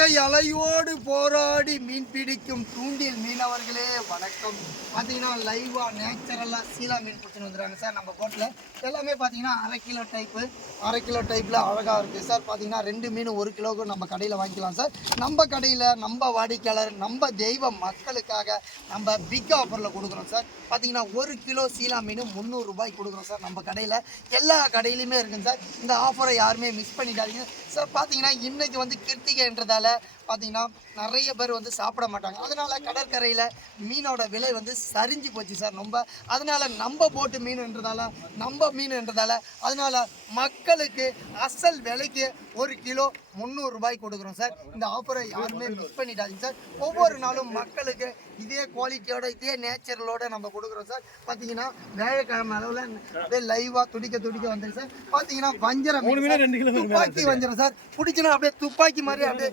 இயற்கை அலையோடு போராடி மீன் பிடிக்கும் தூண்டில் மீனவர்களே வணக்கம். பார்த்தீங்கன்னா லைவா நேச்சுரலாக சீலா மீன் பிடிச்சின்னு வந்துடுறாங்க சார் நம்ம போட்டில் எல்லாமே பார்த்தீங்கன்னா அரை கிலோ டைப்பு அரை கிலோ டைப்பில் அழகாக இருக்குது சார். பார்த்தீங்கன்னா ரெண்டு மீன் ஒரு கிலோவுக்கு நம்ம கடையில் வாங்கிக்கலாம் சார். நம்ம கடையில் நம்ம வாடிக்கையாளர் நம்ம தெய்வ மக்களுக்காக நம்ம பிக் ஆஃபரில் கொடுக்குறோம் சார். பார்த்தீங்கன்னா ஒரு கிலோ சீலா மீன் முந்நூறுரூபாய்க்கு கொடுக்குறோம் சார் நம்ம கடையில். எல்லா கடையிலையுமே இருக்குங்க சார். இந்த ஆஃபரை யாருமே மிஸ் பண்ணிடாதீங்க. சார் பார்த்தீங்கன்னா இன்றைக்கி வந்து கிருத்திகைன்றதால பார்த்தீங்கன்னா நிறைய பேர் வந்து சாப்பிட மாட்டாங்க. அதனால கடற்கரையில் மீனோட விலை வந்து சரிஞ்சு போச்சு சார் ரொம்ப. அதனால நம்ம போட்டு மீன்ன்றதால நம்ம மீன்ன்றதால அதனால மக்களுக்கு அசல் விலைக்கு ஒரு கிலோ முந்நூறு ரூபாய் கொடுக்குறோம் சார். இந்த ஆஃபரை யாருமே மிஸ் பண்ணிடாதீங்க சார். ஒவ்வொரு நாளும் மக்களுக்கு இதே குவாலிட்டியோட இதே நேச்சுரலோட நம்ம கொடுக்குறோம் சார். பார்த்தீங்கன்னா வேலைக்கிழமை அளவில் அப்படியே லைவாக துடிக்க துடிக்க வந்துருக்கு சார். பார்த்தீங்கன்னா வஞ்சரம். துப்பாக்கி வஞ்சரம் சார். பிடிச்சினா அப்படியே துப்பாக்கி மாதிரி அப்படியே